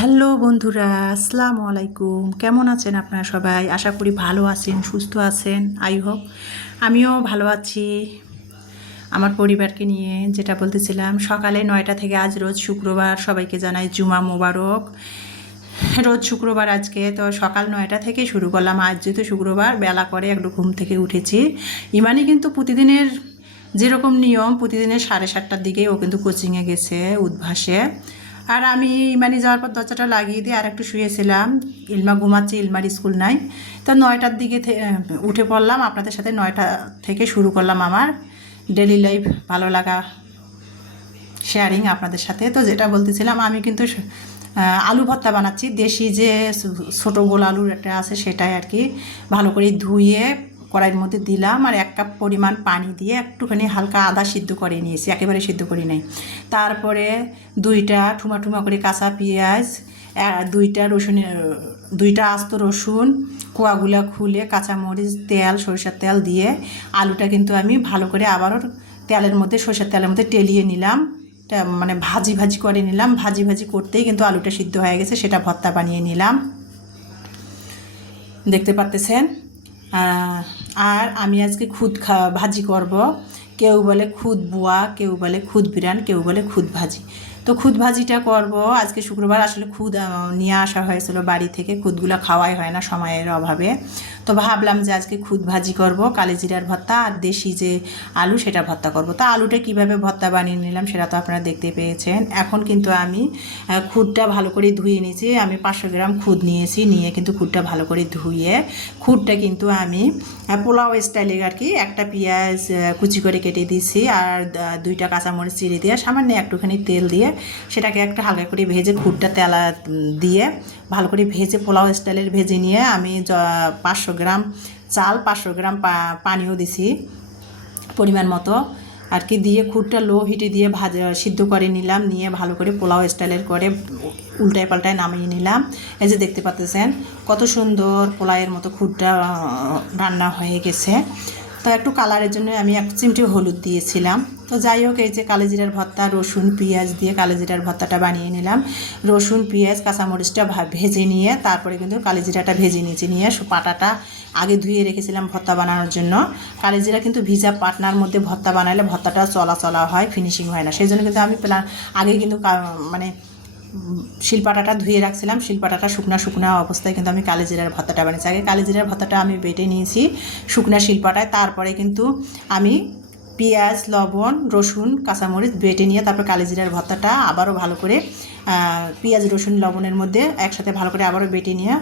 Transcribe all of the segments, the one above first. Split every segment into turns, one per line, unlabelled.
Hello বন্ধুরা, আসসালামু আলাইকুম। কেমন আছেন আপনারা সবাই? আশা করি ভালো আছেন, সুস্থ আছেন, আই হোপ। আমিও ভালো আছি। আমার পরিবারকে নিয়ে যেটা বলতেছিলাম, সকালে নয়টা থেকে আজ রোজ শুক্রবার সবাইকে জানাই জুমা মোবারক। রোজ শুক্রবার আজকে, তো সকাল নয়টা থেকে শুরু করলাম। আজ যেহেতু শুক্রবার, বেলা করে একটু ঘুম থেকে উঠেছি। ইমানি কিন্তু প্রতিদিনের যেরকম নিয়ম, প্রতিদিনের সাড়ে সাতটার দিকে ও কিন্তু কোচিংয়ে গেছে উদ্ভাসে। আর আমি ইমানি যাওয়ার পর দরজাটা লাগিয়ে দিয়ে আর একটু শুয়েছিলাম। ইলমা ঘুমাচ্ছে, ইলমার স্কুল নাই। তো নয়টার দিকে উঠে পড়লাম। আপনাদের সাথে নয়টা থেকে শুরু করলাম আমার ডেলি লাইফ ভালো লাগা শেয়ারিং আপনাদের সাথে। তো যেটা বলতেছিলাম, আমি কিন্তু আলু ভর্তা বানাচ্ছি। দেশি যে ছোটো গোল আলুর একটা আছে, সেটাই আর কি। ভালো করে ধুয়ে কড়াইয়ের মধ্যে দিলাম আর এক কাপ পরিমাণ পানি দিয়ে একটুখানি হালকা আদা সিদ্ধ করে নিয়েছি, একেবারে সিদ্ধ করি নাই। তারপরে দুইটা ঠুমা ঠুমা করে কাঁচা পেঁয়াজ দুইটা রসুনের দুইটা আস্ত রসুন, কোয়াগুলা খুলে কাঁচামরিচ, তেল, সরিষার তেল দিয়ে আলুটা কিন্তু আমি ভালো করে আবারও তেলের মধ্যে, সরষের তেলের মধ্যে টেলিয়ে নিলাম। মানে ভাজি ভাজি করে নিলাম। ভাজি ভাজি করতেই কিন্তু আলুটা সিদ্ধ হয়ে গেছে, সেটা ভর্তা বানিয়ে নিলাম। দেখতে পারতেছেন? আর আমি আজকে খুদ খা, ভাজি করব। কেউ বলে খুদ বুয়া, কেউ বলে খুদ বিরান কেউ বলে খুদ ভাজি। তো খুদ ভাজিটা করব। আজকে শুক্রবার আসলে খুদ নিয়ে আসা হয়েছিল বাড়ি থেকে। খুদগুলো খাওয়াই হয় না সময়ের অভাবে। তো ভাবলাম যে আজকে খুদ ভাজি করব কালিজিরার ভর্তা আর দেশি যে আলু সেটা ভর্তা করব। তা আলুটা কীভাবে ভর্তা বানিয়ে নিলাম সেটা তো আপনারা দেখতে পেয়েছেন। এখন কিন্তু আমি খুদটা ভালো করে ধুয়ে নিয়েছি। আমি পাঁচশো গ্রাম খুদ নিয়েছি, নিয়ে কিন্তু খুদটা ভালো করে ধুয়ে খুদটা কিন্তু আমি পোলাও স্টাইলে আর কি একটা পেঁয়াজ কুচি করে কেটে দিয়েছি আর দুইটা কাঁচামরিচ চিড়ে দিয়ে সামান্য একটুখানি তেল দিয়ে সেটাকে একটা হালকা করে ভেজে খুদটা তেলা দিয়ে ভালো করে ভেজে পোলাও স্টাইলের ভেজে নিয়ে আমি পাঁচশো গ্রাম চাল, পাঁচশো গ্রাম পানিও দিছি পরিমাণ মতো। আর কি দিয়ে খুঁটটা লো হিটে দিয়ে ভাজা, সিদ্ধ করে নিলাম, নিয়ে ভালো করে পোলাও স্টাইলের করে উল্টায় পাল্টায় নামিয়ে নিলাম। এই যে দেখতে পাচ্ছেন, কত সুন্দর পোলাওয়ের মতো খুঁটটা রান্না হয়ে গেছে। তো একটু কালারের জন্য আমি এক চিমটি হলুদ দিয়েছিলাম। তো যাই হোক, এই যে কালোজিরার ভর্তা, রসুন, পেঁয়াজ দিয়ে কালোজিরার ভর্তাটা বানিয়ে নিলাম। রসুন, পেঁয়াজ, কাঁচামরিচটা ভেজে নিয়ে তারপরে কিন্তু কালিজিরাটা ভেজে নিয়েছি নিয়ে পাটাটা আগে ধুয়ে রেখেছিলাম ভর্তা বানানোর জন্য। কালিজিরা কিন্তু ভিজা পাটনার মধ্যে ভর্তা বানালে ভর্তাটা চলা চলা হয় ফিনিশিং হয় না। সেই জন্য কিন্তু আমি প্ল্যান আগে কিন্তু মানে শিলপাটাটা ধুয়ে রাখছিলাম। শিলপাটাটা শুকনা শুকনা অবস্থায় কিন্তু আমি কালিজিরার ভর্তাটা বানিয়েছি। আগে কালিজিরার ভর্তাটা আমি বেটে নিয়েছি শুকনা শিলপাটায়। তারপরে কিন্তু আমি পেঁয়াজ, লবণ, রসুন, কাঁচামরিচ বেটে নিয়ে তারপর কালিজিরার ভর্তাটা আবারও ভালো করে পেঁয়াজ, রসুন, লবণের মধ্যে একসাথে ভালো করে আবারও বেটে নিয়ে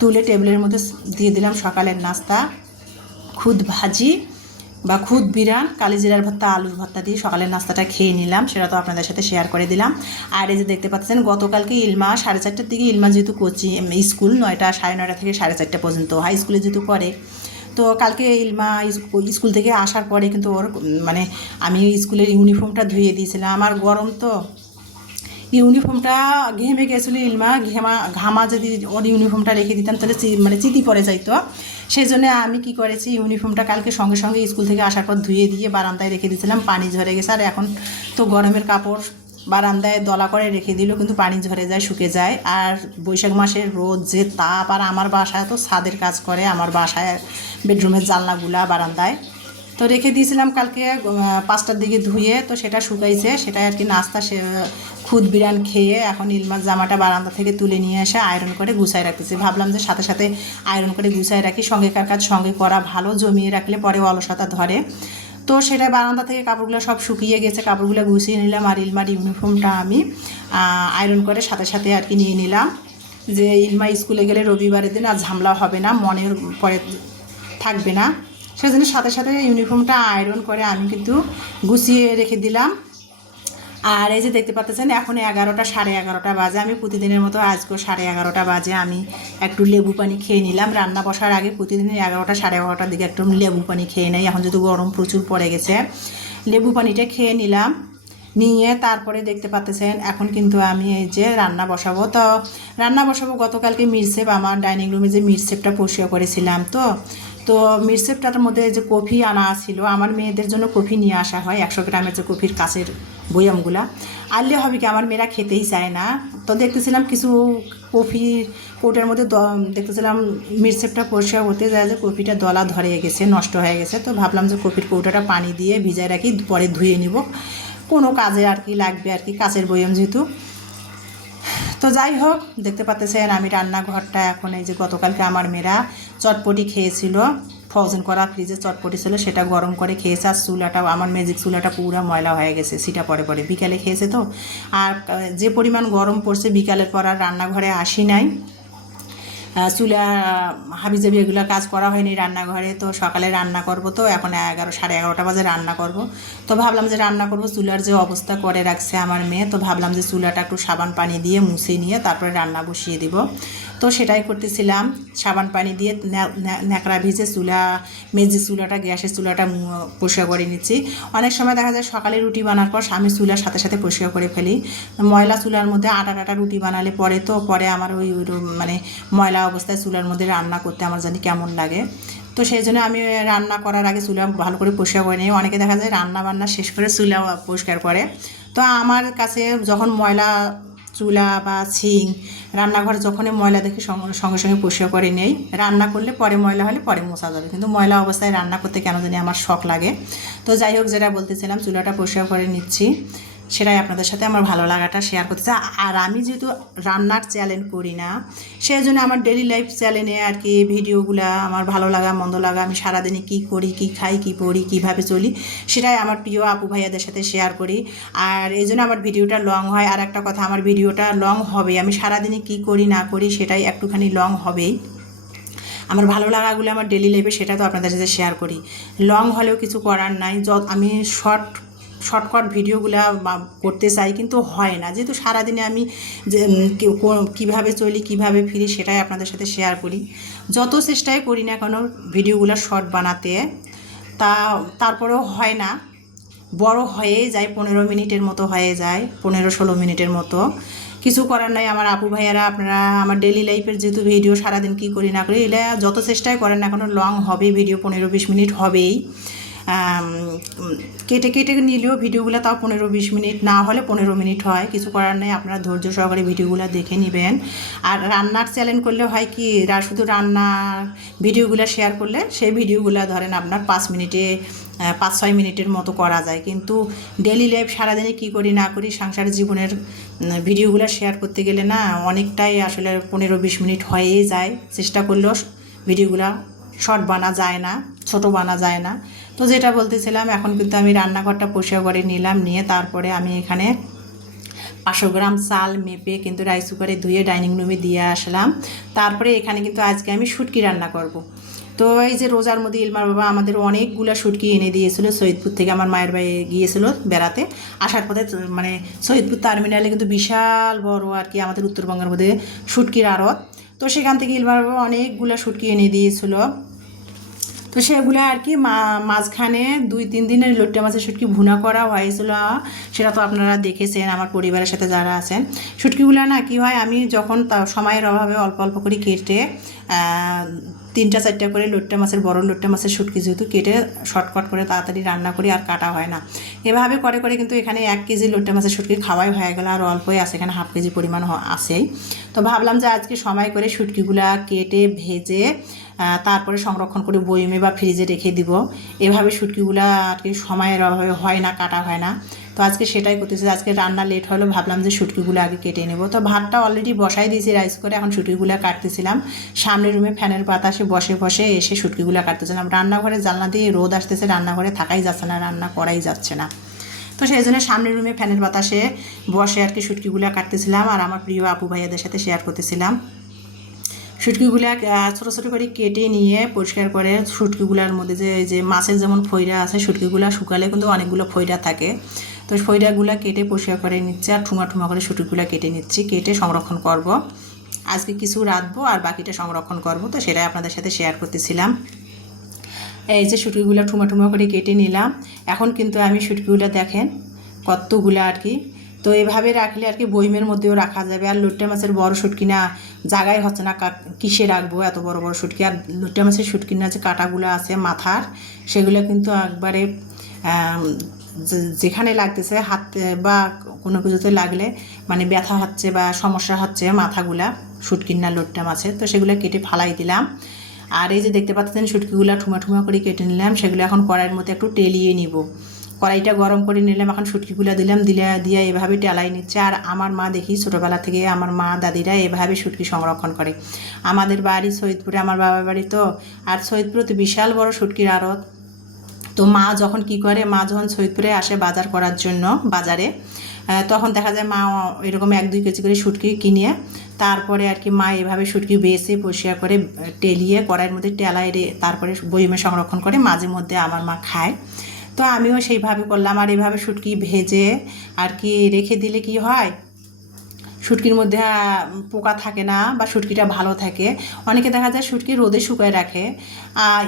তুলে টেবিলের মধ্যে দিয়ে দিলাম সকালের নাস্তা। খুদ ভাজি। বা খুদ বিরান কালিজিরার ভর্তা, আলুর ভর্তা দিয়ে সকালের নাস্তাটা খেয়ে নিলাম, সেটা তো আপনাদের সাথে শেয়ার করে দিলাম। আর এই যে দেখতে পাচ্ছেন, গতকালকে ইলমা সাড়ে চারটার দিকে ইলমা যেহেতু কোচিং স্কুল নয়টা, সাড়ে নয়টা থেকে সাড়ে চারটা পর্যন্ত, হাই স্কুলে যেহেতু পড়ে, তো কালকে ইলমা স্কুল থেকে আসার পরে কিন্তু ওর মানে আমি স্কুলের ইউনিফর্মটা ধুয়ে দিয়েছিলাম, আমার গরম তো। ইউনিফর্মটা ঘেমে গেছিল ইলমা, ঘেমা, ঘামা যদি ওর ইউনিফর্মটা রেখে দিতাম, তাহলে মানে চিতি পড়ে যাইতো। সেই জন্য আমি কি করেছি ইউনিফর্মটা কালকে সঙ্গে সঙ্গে স্কুল থেকে আসার পর ধুয়ে দিয়ে বারান্দায় রেখে দিয়েছিলাম, পানি ঝরে গেছে। আর এখন তো গরমের কাপড় বারান্দায় দলা করে রেখে দিল, কিন্তু পানি ঝরে যায়, শুকে যায়। আর বৈশাখ মাসের রোদ, যে তাপ, আর আমার বাসায় তো ছাদের কাজ করে, আমার বাসায় বেডরুমের জানলাগুলা বারান্দায়। তো রেখে দিয়েছিলাম কালকে পাঁচটার দিকে ধুয়ে, তো সেটা শুকাইছে। সেটা আর কি নাস্তা, সে, খুদ, বিরান খেয়ে এখন ইলমার জামাটা বারান্দা থেকে তুলে নিয়ে এসে আয়রন করে গুছাই রাখতেছি। ভাবলাম যে সাথে সাথে আয়রন করে গুছাই রাখি, সঙ্গে কার কাজ, সঙ্গে করা ভালো, জমিয়ে রাখলে পরে অলসতা ধরে। তো সেটা বারান্দা থেকে কাপড়গুলো সব শুকিয়ে গেছে, কাপড়গুলো গুছিয়ে নিলাম আর ইলমার ইউনিফর্মটা আমি আয়রন করে সাথে সাথে আর কি নিয়ে নিলাম। যে ইলমা স্কুলে গেলে রবিবারের দিন আর ঝামেলা হবে না, মনের পরে থাকবে না। সেজন্য সাথে সাথে ইউনিফর্মটা আয়রন করে আমি কিন্তু গুছিয়ে রেখে দিলাম। আর এই যে দেখতে পাচ্ছেন, এখন এগারোটা, সাড়ে এগারোটা বাজে। আমি প্রতিদিনের মতো আজকেও সাড়ে এগারোটা বাজে। আমি একটু লেবু পানি খেয়ে নিলাম। রান্না বসার আগে প্রতিদিন এগারোটা, সাড়ে এগারোটার দিকে একটু লেবু পানি খেয়ে নেই। এখন যেহেতু গরম প্রচুর পড়ে গেছে, লেবু পানিটা খেয়ে নিলাম। নিয়ে তারপরে দেখতে পাচ্ছেন, এখন কিন্তু আমি এই যে রান্না বসাবো। তো রান্না বসাবো, গতকালকে মিরসেপ, আমার ডাইনিং রুমে যে মিরসেপটা পরিষ্কার করেছিলাম তো তো মিরসেপটার মধ্যে যে কফি আনা ছিল, আমার মেয়েদের জন্য কফি নিয়ে আসা হয়, একশো গ্রামের যে কফির কাছের বয়ামগুলা। আনলে হবে কি, আমার মেয়েরা খেতেই চায় না। তো দেখতেছিলাম কিছু কফির কৌটার মধ্যে দেখতেছিলাম মিরসেপটা পরিষ্কার করতে যায় যে কফিটা দলা ধরে গেছে, নষ্ট হয়ে গেছে। তো ভাবলাম যে কফির কৌটাটা পানি দিয়ে ভিজায় রাখি, পরে ধুয়ে নিব। কোনো কাজে আর কি লাগবে আর কি, কাছের বয়াম যেহেতু। তো যাই হোক, দেখতে পাচ্ছেন আমি রান্নাঘরটা এখন এই যে গতকালকে আমার মেয়েরা চটপটি খেয়েছিল। ফ্রোজেন করা ফ্রিজে চটপটি ছিল, সেটা গরম করে খেয়েছে আর চুলাটাও, আমার ম্যাজিক চুলাটা পুরো ময়লা হয়ে গেছে, সেটা পরে পরে। বিকালে খেয়েছে তো। আর যে পরিমাণ গরম পড়ছে, বিকালের পর আর রান্নাঘরে আসি নাই। চুলা হাবি জাবি এগুলো কাজ করা হয়নি রান্নাঘরে, তো সকালে রান্না করব তো, এখন এগারো, সাড়ে এগারোটা বাজে রান্না করব। তো ভাবলাম যে রান্না করব, চুলার যে অবস্থা করে রাখছে আমার মেয়ে, তো ভাবলাম যে চুলাটা একটু সাবান পানি দিয়ে মুছে নিয়ে তারপরে রান্না বসিয়ে দিব। তো সেটাই করতেছিলাম। সাবান পানি দিয়ে ন্যা- ন্যা- ন্যাকড়া ভিজে চুলা, মেজি চুলাটা, গ্যাসের চুলাটা পরিষ্কার করে নিচ্ছি। অনেক সময় দেখা যায় সকালে রুটি বানার পর আমি চুলার সাথে সাথে পরিষ্কার করে ফেলি। ময়লা চুলার মধ্যে আটা টাটা রুটি বানালে পরে তো, পরে আমার ওই ওই মানে ময়লা অবস্থায় চুলার মধ্যে রান্না করতে আমার জানি কেমন লাগে। তো সেই জন্য আমি রান্না করার আগে চুলা ভালো করে পরিষ্কার করে নিই। অনেকে দেখা যায় রান্না বান্না শেষ করে চুলা পরিষ্কার করে। তো আমার কাছে যখন ময়লা, চুলা বা ছিং রান্নাঘর যখনই ময়লা দেখি সঙ্গে সঙ্গে পরিষ্কার করে নেই। রান্না করলে পরে ময়লা হলে পরে মোছা যাবে। কিন্তু ময়লা অবস্থায় রান্না করতে কেন জানি আমার শখ লাগে। তো যাই হোক, যেটা বলতেছিলাম, চুলাটা পরিষ্কার করে নিচ্ছি। সেটাই আপনাদের সাথে আমার ভালো লাগাটা শেয়ার করতে চাই। আর আমি যেহেতু রান্নার চ্যালেঞ্জ করি না সেই জন্য আমার ডেলি লাইফ চ্যানেলে আর কি ভিডিওগুলো আমার ভালো লাগা, মন্দ লাগা, আমি সারাদিনে কী করি, কী খাই, কী পড়ি, কীভাবে চলি, সেটাই আমার প্রিয় আপু ভাইয়াদের সাথে শেয়ার করি। আর এই জন্য আমার ভিডিওটা লং হয়। আর একটা কথা, আমার ভিডিওটা লং হবে। আমি সারাদিনে কী করি, না করি, সেটাই একটুখানি লং হবেই। আমার ভালো লাগাগুলো আমার ডেলি লাইফে সেটা তো আপনাদের সাথে শেয়ার করি। লং হলেও কিছু করার নাই। যত, আমি শর্ট শর্টকাট ভিডিওগুলো করতে চাই, কিন্তু হয় না। যেহেতু সারাদিনে আমি কীভাবে চলি, কীভাবে ফিরি সেটাই আপনাদের সাথে শেয়ার করি। যত চেষ্টাই করি না কেন ভিডিওগুলো শর্ট বানাতে, তা, তারপরেও হয় না। বড় হয়ে যায়, পনেরো মিনিটের মতো হয়ে যায়, পনেরো ষোলো মিনিটের মতো। কিছু করার নাই, আমার আপু ভাইয়ারা, আপনারা, আমার ডেলি লাইফের যেহেতু ভিডিও সারাদিন কী করি না করি এলে যত চেষ্টাই করেন না কোনো লং হবে ভিডিও পনেরো বিশ মিনিট হবেই। কেটে কেটে নিলেও ভিডিওগুলো তাও পনেরো বিশ মিনিট, না হলে পনেরো মিনিট হয়। কিছু করার নেই, আপনারা ধৈর্য সহকারে ভিডিওগুলো দেখে নেবেন। আর রান্নার চ্যালেঞ্জ করলে হয় কি শুধু রান্নার ভিডিওগুলো শেয়ার করলে সেই ভিডিওগুলো ধরেন আপনার পাঁচ মিনিটে পাঁচ ছয় মিনিটের মতো করা যায়। কিন্তু ডেলি লাইফ সারাদিনে কী করি, না করি, সংসার জীবনের ভিডিওগুলো শেয়ার করতে গেলে না অনেকটাই আসলে পনেরো বিশ মিনিট হয়েই যায়। চেষ্টা করলেও ভিডিওগুলো শর্ট বানা যায় না, ছোট বানা যায় না। তো যেটা বলতেছিলাম, এখন কিন্তু আমি রান্নাঘরটা পরিষ্কার করে নিলাম, নিয়ে তারপরে আমি এখানে পাঁচশো গ্রাম চাল মেপে কিন্তু রাইস কুকারে ধুয়ে ডাইনিং রুমে দিয়ে আসলাম। তারপরে এখানে কিন্তু আজকে আমি শুটকি রান্না করব। তো এই যে রোজার মধ্যে ইলমার বাবা আমাদের অনেকগুলো শুটকি এনে দিয়েছিল, সৈয়দপুর থেকে আমার মায়ের বাড়ি গিয়েছিল বেড়াতে। আসার পথে মানে সৈয়দপুর টার্মিনালে কিন্তু বিশাল বড় আর কি আমাদের উত্তরবঙ্গের মধ্যে শুটকির আড়ত। তো সেখান থেকে ইলমার বাবা অনেকগুলো শুটকি এনে দিয়েছিল। তো সেগুলো আর কি মাঝখানে দুই, তিন দিনের লোট্টা মাছের শুটকি ভুনা করা হয়েছিল। সেটা তো আপনারা দেখেছেন, আমার পরিবারের সাথে যারা আছেন। শুটকিগুলো না কি হয়, আমি যখন সময়ের অভাবে অল্প অল্প করে কেটে তিনটা, চারটা করে লোট্টা মাছের, বড় লোট্টা মাছের শুটকি যেহেতু কেটে শর্টকাট করে তাড়াতাড়ি রান্না করি আর কাটা হয় না। এভাবে করে করে কিন্তু এখানে এক কেজি লোট্টা মাছের শুটকি খাওয়াই হয়ে গেল আর অল্পই আছে, এখানে হাফ কেজি পরিমাণ আসেই তো ভাবলাম যে আজকে সময় করে শুটকিগুলা কেটে, ভেজে তারপরে সংরক্ষণ করে বইমে বা ফ্রিজে রেখে দিব। এভাবে শুটকিগুলা আর কি সময়ের অভাবে হয় না, কাটা হয় না। তো আজকে সেটাই করতেছি, আজকে রান্না লেট হলো, ভাবলাম যে শুটকিগুলো আগে কেটে নেব। তো ভাতটা অলরেডি বসাই দিয়েছি রাইস করে, এখন শুটকিগুলো কাটতেছিলাম। সামনের রুমে ফ্যানের বাতাসে বসে বসে এসে শুটকিগুলো কাটতেছিলাম। রান্নাঘরে জানলা দিয়ে রোদ আসতেছে, রান্নাঘরে থাকাই যাচ্ছে না, রান্না করাই যাচ্ছে না। তো সেই জন্য সামনের রুমে ফ্যানের বাতাসে বসে আর কি শুটকিগুলো কাটতেছিলাম। আর আমার প্রিয় আপু ভাইয়াদের সাথে শেয়ার করতেছিলাম। শুটকিগুলা ছোটো ছোটো করে কেটে নিয়ে পরিষ্কার করে শুটকিগুলার মধ্যে যে যে মাছের যেমন ফইরা আছে শুটকিগুলা শুকালে কিন্তু অনেকগুলো ফইরা থাকে। তো ফইরাগুলা কেটে পরিষ্কার করে নিচ্ছে আর ঠুমা ঠুমা করে শুটকিগুলা কেটে নিচ্ছি, কেটে সংরক্ষণ করব। আজকে কিছু রাঁধবো আর বাকিটা সংরক্ষণ করব, তো সেটাই আপনাদের সাথে শেয়ার করতেছিলাম। এই যে শুটকিগুলো ঠুমা ঠুমা করে কেটে নিলাম, এখন কিন্তু আমি শুটকিগুলো দেখেন কতগুলো আর কি তো এভাবে রাখলে আর কি বইমের মধ্যেও রাখা যাবে। আর লোট্টা মাছের বড় শুটকি না, জায়গায় হচ্ছে না কিসে রাখব এত বড় বড় শুটকি আর লোট্টা মাছের শুটকির না যে কাটাগুলো আছে মাথার, সেগুলো কিন্তু একবারে যেখানে লাগতেছে হাতে বা কোনো কিছুতে লাগলে মানে ব্যথা হচ্ছে বা সমস্যা হচ্ছে মাথাগুলা শুটকির না লোট্টা মাছের, তো সেগুলো কেটে ফালাই দিলাম। আর এই যে দেখতে পাচ্ছেন শুটকিগুলো ঠুমা ঠুমা করে কেটে নিলাম, সেগুলো এখন কড়াইয়ের মধ্যে একটু টেলিয়ে নিব। কড়াইটা গরম করে নিলাম, এখন শুটকিগুলো দিলাম, দিলে দিয়ে এভাবে টেলাই নিচ্ছে। আর আমার মা দেখি ছোটোবেলা থেকে আমার মা দাদিরা এভাবে শুটকি সংরক্ষণ করে। আমাদের বাড়ি সৈয়দপুরে, আমার বাবার বাড়ি তো। আর সৈয়দপুরে তো বিশাল বড় শুটকির আড়ত। তো মা যখন কি করে, মা যখন সৈয়দপুরে আসে বাজার করার জন্য, বাজারে তখন দেখা যায় মা এরকম এক দুই কেজি করে শুটকি কিনে, তারপরে আর কি মা এভাবে শুটকি বেছে পরিষ্কার করে টেলিয়ে কড়াইয়ের মধ্যে টেলায় রে তারপরে বইমে সংরক্ষণ করে মাঝে মধ্যে আমার মা খায়। তো আমিও সেইভাবে করলাম। আর এইভাবে শুটকি ভেজে আর কি রেখে দিলে কি হয়? শুটকির মধ্যে পোকা থাকে না বা শুটকিটা ভালো থাকে। অনেকে দেখা যায় শুটকি রোদে শুকায় রাখে।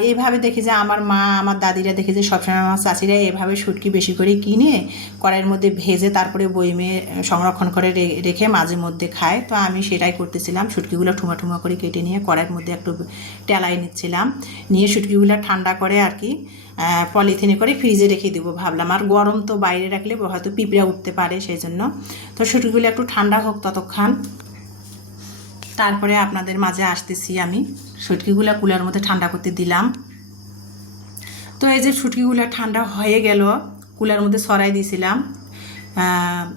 এইভাবে দেখি যে আমার মা, আমার দাদিরা দেখে যে সবসময় আমার চাষিরা এভাবে শুটকি বেশি করে কিনে কড়াইয়ের মধ্যে ভেজে তারপরে বইমে সংরক্ষণ করে রেখে মাঝে মধ্যে খায়। তো আমি সেটাই করতেছিলাম। শুটকিগুলো ঠুমা ঠুমা করে কেটে নিয়ে কড়াইয়ের মধ্যে একটু টেলাই নিচ্ছিলাম। নিয়ে শুটকিগুলো ঠান্ডা করে আর কি পলিথিনে করে ফ্রিজে রেখে দেবো ভাবলাম। আর গরম তো বাইরে রাখলে হয়তো পিঁপড়া উঠতে পারে সেই জন্য। তো শুটকিগুলো একটু ঠান্ডা হোক ততক্ষণ। তারপরে আপনাদের মাঝে আসতেছি আমি। শুটকিগুলো কুলার মধ্যে ঠান্ডা করতে দিলাম। তো এই যে শুটকিগুলো ঠান্ডা হয়ে গেল, কুলার মধ্যে সরাই দিয়েছিলাম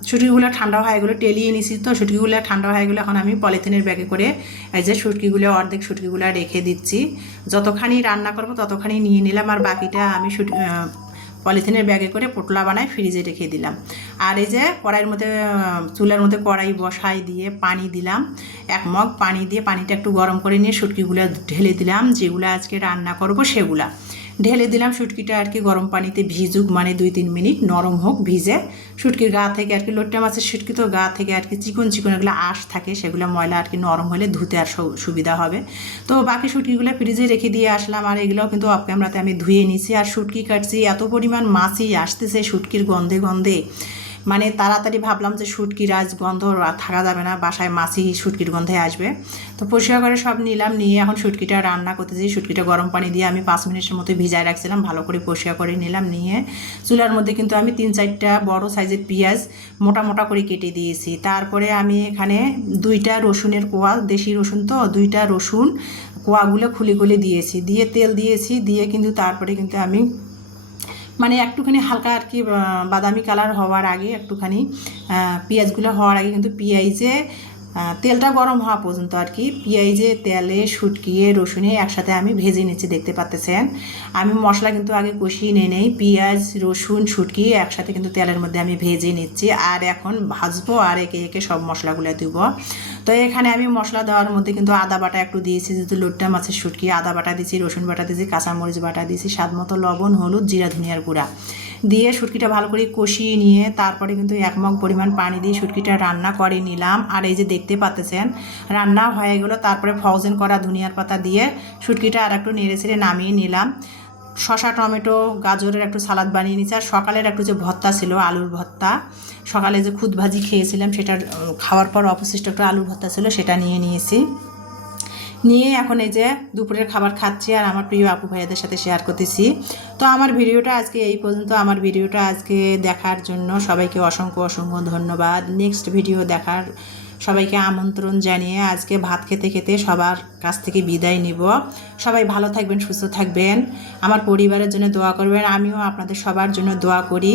শুটকিগুলো ঠান্ডা হয়ে গেলো, টেলিয়ে নিছি তো। শুটকিগুলো ঠান্ডা হয়ে গেলো, এখন আমি পলিথিনের ব্যাগে করে এই যে শুটকিগুলো অর্ধেক শুটকিগুলো রেখে দিচ্ছি। যতখানি রান্না করব ততখানি নিয়ে নিলাম, আর বাকিটা আমি পলিথিনের ব্যাগে করে পোটলা বানায় ফ্রিজে রেখে দিলাম। আর এই যে কড়াইয়ের মধ্যে, চুলার মধ্যে কড়াই বসাই দিয়ে পানি দিলাম। এক মগ পানি দিয়ে পানিটা একটু গরম করে নিয়ে শুটকিগুলো ঢেলে দিলাম। যেগুলো আজকে রান্না করব সেগুলা। ঢেলে দিলাম শুটকিটা আর কি গরম পানিতে ভিজুক মানে দুই তিন মিনিট নরম হোক, ভিজে। শুটকির গা থেকে আর কি লোট্টা মাছের শুটকি তো গা থেকে আর কি চিকন চিকন এগুলো আঁশ থাকে, সেগুলো ময়লা আর কি নরম হলে ধুতে আর সুবিধা হবে। তো বাকি শুটকিগুলো ফ্রিজে রেখে দিয়ে আসলাম আর এগুলো কিন্তু অফ ক্যামেরাতে আমি ধুয়ে নিছি। আর শুটকি কাটছি, এত পরিমাণ মাছই আসতেছে শুটকির গন্ধে গন্ধে। মানে তাড়াতাড়ি ভাবলাম যে শুটকির আজ গন্ধ থাকা যাবে না, বাসায় মাছই শুটকির গন্ধে আসবে। তো পরিষ্কার করে সব নিলাম, নিয়ে এখন শুটকিটা রান্না করতে করতেছি। শুটকিটা গরম পানি দিয়ে আমি পাঁচ মিনিটের মতো ভিজায় রাখছিলাম, ভালো করে পরিষ্কার করে নিলাম, নিয়ে চুলার মধ্যে কিন্তু আমি তিন চারটা বড় সাইজের পেঁয়াজ মোটা মোটা করে কেটে দিয়েছি। তারপরে আমি এখানে দুইটা রসুনের কোয়া, দেশি রসুন তো, দুইটা রসুন কোয়াগুলো খুলে খুলে দিয়েছি। দিয়ে তেল দিয়েছি, দিয়ে কিন্তু তারপরে কিন্তু আমি মানে একটুখানি হালকা আর কি বাদামি কালার হওয়ার আগে একটুখানি পেঁয়াজগুলো হওয়ার আগে কিন্তু পেঁয়াজে তেলটা গরম হওয়া পর্যন্ত আর কি, পেঁয়াজে তেলে শুটকিয়ে রসুনে একসাথে আমি ভেজে নিচ্ছি, দেখতে পাচ্তেছেন। আমি মশলা কিন্তু আগে কষিয়ে নিয়ে নেই, পেঁয়াজ, রসুন, শুটকি একসাথে কিন্তু তেলের মধ্যে আমি ভেজে নিচ্ছি, আর এখন ভাজবো আর একে একে সব মশলাগুলো দিব। তো এখানে আমি মশলা দেওয়ার মধ্যে কিন্তু আদা বাটা একটু দিয়েছি, যেহেতু লোট্টা মাছের শুটকি। আদা বাটা দিয়েছি, রসুন বাটা দিয়েছি, কাঁচামরিচ বাটা দিয়েছি, স্বাদ মতো লবণ, হলুদ, জিরা, ধনিয়ার গুঁড়া। দিয়ে শুটকিটা ভালো করে কষিয়ে নিয়ে তারপরে কিন্তু এক মগ পরিমাণ পানি দিয়ে শুটকিটা রান্না করে নিলাম। আর এই যে দেখতে পাচ্তেছেন রান্না হয়ে গেলো। তারপরে ফ্রোজেন করা ধনিয়ার পাতা দিয়ে শুটকিটা আর একটু নেড়ে ছেড়ে নামিয়ে নিলাম। শশা টমেটো, গাজরের একটু সালাদ বানিয়ে নিয়েছি। আর সকালের একটু যে ভর্তা ছিল, আলুর ভর্তা। সকালে যে খুদ ভাজি খেয়েছিলাম সেটা খাওয়ার পর অবশিষ্ট একটু আলুর ভর্তা ছিল, সেটা নিয়ে নিয়েছি। নিয়ে এখন এই যে দুপুরের খাবার খাচ্ছি আর আমার প্রিয় আপু ভাইয়াদের সাথে শেয়ার করতেছি। তো আমার ভিডিওটা আজকে এই পর্যন্ত। আমার ভিডিওটা আজকে দেখার জন্য সবাইকে অসংখ্য অসংখ্য ধন্যবাদ। নেক্সট ভিডিও দেখার সবাইকে আমন্ত্রণ জানিয়ে আজকে ভাত খেতে খেতে সবার কাছ থেকে বিদায় নিব। সবাই ভালো থাকবেন, সুস্থ থাকবেন। আমার পরিবারের জন্য দোয়া করবেন, আমিও আপনাদের সবার জন্য দোয়া করি।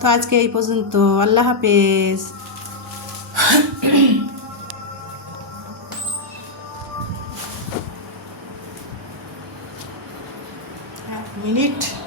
তো আজকে এই পর্যন্ত, আল্লাহ হাফেজ। এক